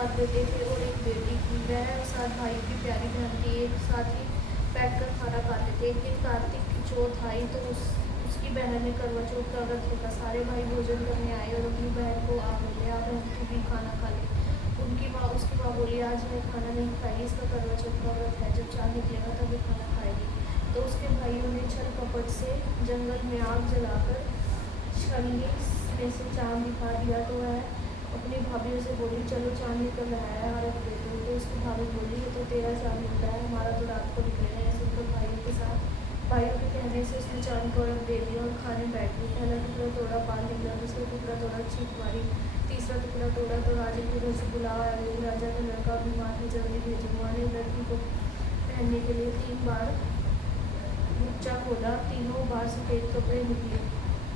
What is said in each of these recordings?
7 बेटे थे और एक बेटी थी। वह 7 भाई की प्यारी बहन थी। एक साथ ही बैठकर खाना खाते थे। एक दिन कार्तिक की चौथ आई तो उसकी बहन ने करवा चौथ का व्रत रखा। सारे भाई भोजन करने आए और अपनी बहन को आ बोले, आप बहन तू भी खाना खा ले। उसकी माँ बोली, आज मैं खाना नहीं खाएगी, इसका करवा चौथ का व्रत है, जब चाँद निकलेगा तभी खाना खाएगी। तो उसके भाइयों ने छल कपट से जंगल में आग जलाकर छलनी में से चाँद दिखा दिया। तो वह अपनी भाभीयों से बोली, चलो चाँद निकल रहा है, आरत दे दो। तो उसकी भाभी बोली, ये तो तेरा चाँद निकला है, हमारा तो रात को निकलेगा। ऐसे सुनकर भाइयों के कहने से उसने चाँद को अर्घ दे दिया और खाने बैठ गई। पहला टुकड़ा तोड़ा, पाल निकला। दूसरा टुकड़ा तोड़ा, छींक मारी। तीसरा टुकड़ा तोड़ा तो राजा के घर से बुलावा आ गई। राजा का लड़का अपनी माँ की जल्दी भेजो। माँ ने लड़की को पहनने के लिए 3 बार गुच्चा खोला, तीनों बार सफ़ेद कपड़े निकले।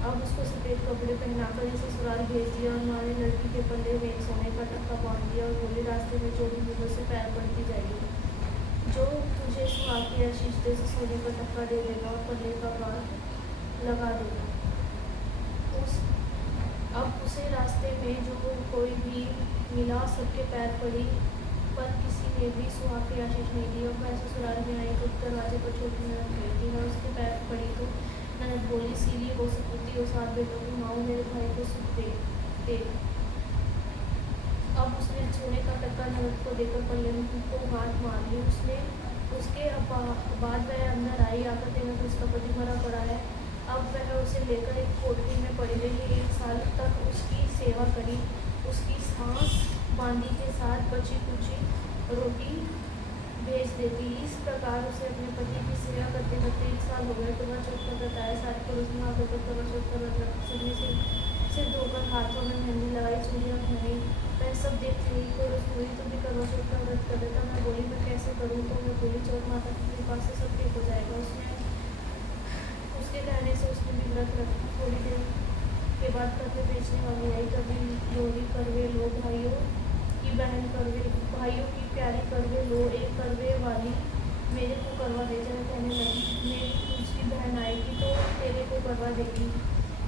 अब उसको सफ़ेद कपड़े पहनाकर इसे ससुराल भेज दिया और माँ ने लड़की के पल्ले में एक सोने का टक्का बांध दिया और बोली, रास्ते में जो भी मुझे से पैर पड़ती जाएगी, जो तुझे सुहाग की आशीष दे से सोने का टक्का दे देगा और पल्ले का बांध लगा देगा। अब उसे रास्ते में जो कोई भी मिला, सबके पैर पड़ी, पर किसी ने भी सुहाग की आशीष नहीं दी। और वह ससुराल में आई तो दरवाजे पर छोटी ननद खड़ी थी। वह उसके पैर पड़ी तो ननद बोली, सीरिए वो सपूती और 7 बेटों की माँ, मेरे भाई को सुख दे। अब उसने सोने का टक्का ननद को देकर पल्ले को हाथ मार ली। उसके बाद वह अंदर आई। आकर देखा कि उसका पति मरा पड़ा है। अब वह उसे लेकर एक कोठरी में पड़ी रही। 1 साल तक उसकी सेवा करी। उसकी सांस बांदी के साथ बची कुची रोटी भेज देती। इस प्रकार उसे अपने पति की सेवा करते करते 1 साल हो गए। तो वह चौथ का व्रत आया। सारे पड़ोस में हाथ धोकर करवा चौथ का व्रत रखा। सबने सिर धोकर हाथों में मेहंदी लगाई, चूड़ियाँ पहनी। वह सब देख रही तो रसोई तो भी करवा चौथ का व्रत कर देता। मैं बोली, मैं कैसे करूँ? तो मैं बोली, चौथ माता की कृपा से सब ठीक हो जाएगा। उसके कहने से उसने भी व्रत रखा। थोड़ी देर के बाद करवे बेचने वाली आई। कभी लोरी करवे लो, भाइयों की बहन करवे, भाइयों की प्यारी करवे लो, एक करवे वाली मेरे को करवा दे। जब कहने लगी, मेरी दूसरी बहन आएगी तो तेरे को करवा देगी।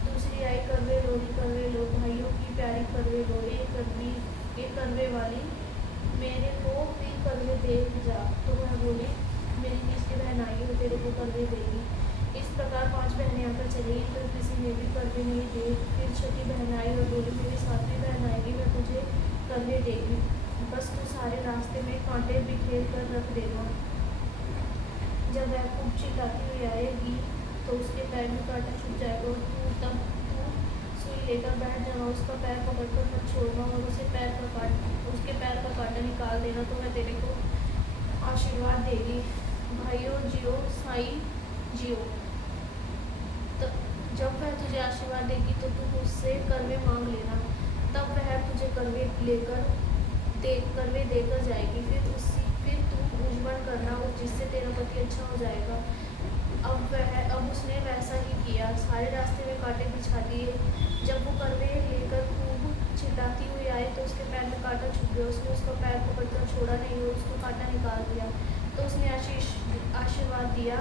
दूसरी आई, करवे लोरी करवे लो, भाइयों की प्यारी करवे लो, एक करवे वाली मेरे को भी करवे दे जा। तो वह बोली, मेरी तीसरी बहन आएगी तो तेरे को करवे देगी। इस प्रकार 5 बहनें आकर चली तो किसी ने भी करवे नहीं दिए। फिर छठी बहन आई और बोली, मेरी 7वीं बहन आएगी, मैं तुझे करवे देगी, बस तू सारे रास्ते में कांटे बिखेर कर रख देगा। जब वह खूब चिल्लाती हुई आएगी तो उसके पैर में कांटा छुप जाएगा और तू सुई लेकर बैठ जाना। उसका पैर पकड़कर मत छोड़ना और उसके पैर का कांटा निकाल देना, तो वह तेरे को आशीर्वाद देगी। भाइयों जियो, साई जियो। तो जब वह तुझे आशीर्वाद देगी तो तू उससे करवे मांग लेना। तब वह तुझे करवे देकर जाएगी। फिर तू भूजबन करना और जिससे तेरा पति अच्छा हो जाएगा। अब उसने वैसा ही किया। सारे रास्ते में कांटे बिछा दिए। जब वो करवे लेकर खूब चिल्लाती हुई आई तो उसके पैर में कांटा छुप गया। उसने उसका पैर पकड़कर छोड़ा नहीं और उसको कांटा निकाल दिया। तो उसने आशीर्वाद दिया।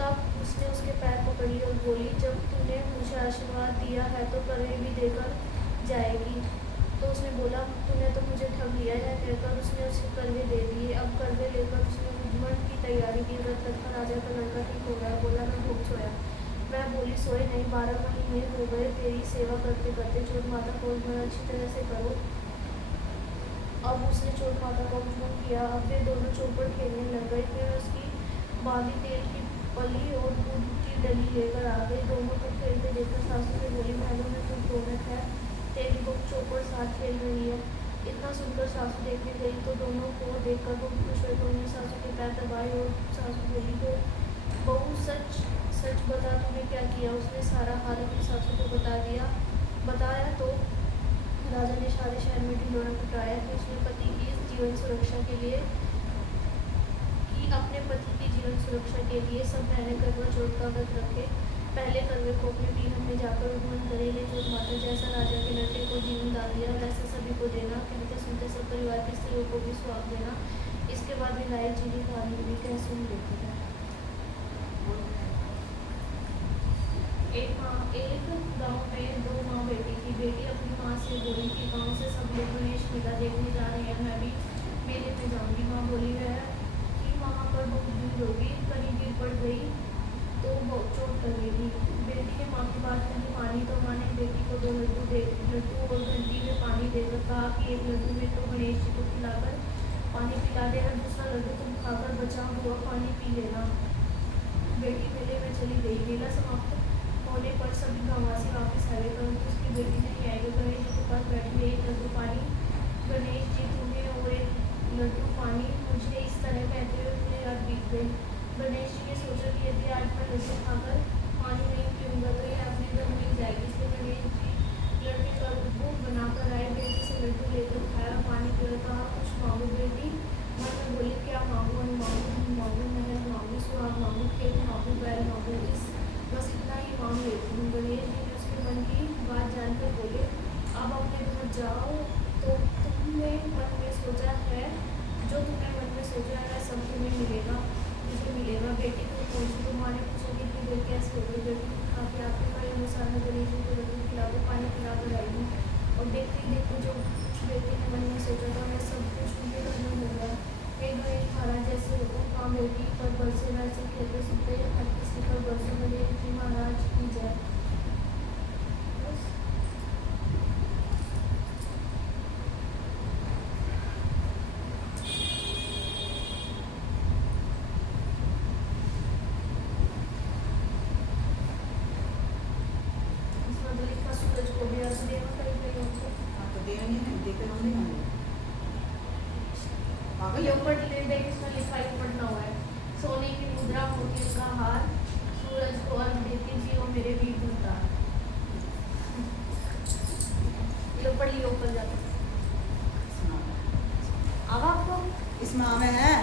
तब उसने उसके पैर पकड़ लिए और बोली, जब तूने मुझे आशीर्वाद दिया है तो करवे भी देकर जाएगी। तो उसने बोला, तूने तो मुझे ठग लिया है, कहकर उसने उसे करवे दे दिए। अब करवे लेकर उसने भूजबन की तैयारी की। व्रत रखा। राजा का लड़का ठीक हो गया। बोला, मैं खूब सोया। वह बोली, सोए नहीं, 12 महीने हो गए तेरी सेवा करते करते। चौथ माता को अच्छी तरह से करो। अब उसने चौथ माता को उपमन किया। अब वे दोनों चौपड़ खेलने लग गए। फिर उसकी बांधी तेल की पली और दूध की डली लेकर आ गई। दोनों को खेलते देखकर सासू ने बोली, महलों में तुम रौनक है, तेरी बहु चौपड़ साथ खेल रही है। इतना सुनकर सासू देखने गई तो दोनों को देखकर बहुत खुश हुई। तो उन्हें सासू के पैर दबाए और सासू बोली, तो बहू सच बता, तूने क्या किया? उसने सारा हाल अपनी सासू को बताया तो राजा ने सारे शहर में ढिंढोरा पिटाया कि उसने अपने पति की जीवन सुरक्षा के लिए सब बहनें करवा चौथ का व्रत रखे। पहले करवे को अपने पीहन में जाकर उपमन करे। ले चौथ माता, जैसा राजा के लड़के को जीवन दान दिया वैसा सभी को देना। कहते सुनते सब परिवार की स्त्रियों को भी सुहाग देना। इसके बाद विलायत जी की कहानी भी कह सुन लेते हैं। एक गांव में 2 माँ बेटी थी। बेटी अपनी माँ से बोली कि गांव से सब लोग गणेश मेला देखने जा रहे हैं, मैं भी मेले में जाऊंगी। माँ बोली है कि वहाँ पर बहुत भीड़ होगी, कहीं गिर पड़ गई तो बहुत चोट लगेगी। बेटी ने माँ की बात नहीं मानी तो माँ ने बेटी को 2 लड्डू और घंटी में पानी देकर कहा कि एक लड्डू में तो गणेश जी को खिलाकर पानी पिला दे और दूसरा लड्डू तुम खाकर बचा हुआ पानी पी लेना। बेटी मेले में चली गई। मेला समाप्त होने पर सभी गांववासी वापस आ गए, परंतु उसकी बेटी नहीं आई। वो गणेश जी के पास बैठी, एक लड्डू पानी गणेश जी तुम्हें और एक लड्डू पानी मुझे, इस तरह कहते हुए पूरी रात बीत गई। गणेश जी ने सोचा कि यदि आज मैं लड्डू खाकर पानी नहीं पीऊँगा तो यह अपने घर मिल जाएगी, इसलिए गणेश जी लड्डू का लड्डू बनाकर आए। बेटी से लड्डू लेकर खाया, पानी पीकर कहा कुछ मांगो बेटी। मन में बोली क्या मांगू, अन्न मांगू, धन मांगू, महल मांगू, सुहाग मांगू, खेत मांगू, बैल मांगू, बस इतना ही मांग लेती हूँ। गणेश जी ने उसके मन की बात जानकर बोले अब अपने घर जाओ, तो तुमने मन में सोचा है, जो तुमने मन में सोचा है सब तुम्हें मिलेगा, मुझे मिलेगा। बेटी को पहुँची तो माँ ने पूछा कि इतनी देर कैसे हो गई। बेटी ने कहा कि आपके कई अनुसार मैं गणेश जी को लड्डू खिलाकर पानी पिलाकर आई हूँ, और देखते ही देखते जो कुछ बेटी ने मन में सोचा था मैं सब कुछ उनके घर में मिल गया। हे गणेश महाराज जैसे हो काम बेटी पर बरसे वैसे खेलते सुनते हर किसी पर बरसे, गणेश जी महाराज की जय। बस। इसमें तो लिखा सूरज को भी अर्घ देना कई कईयों को। तो देना नहीं है, देकर हम नहीं मांगे। पागल ये ऊपर देख इसमें लिखा ही पढ़ना हुआ है, सोने की मुद्रा मोती का हार, सूरज को अर्घ देती जियो मेरे वीर धुरंधार। ये पढ़ लियो ऊपर जाकर। इसमें अब आपको इसमें आवे है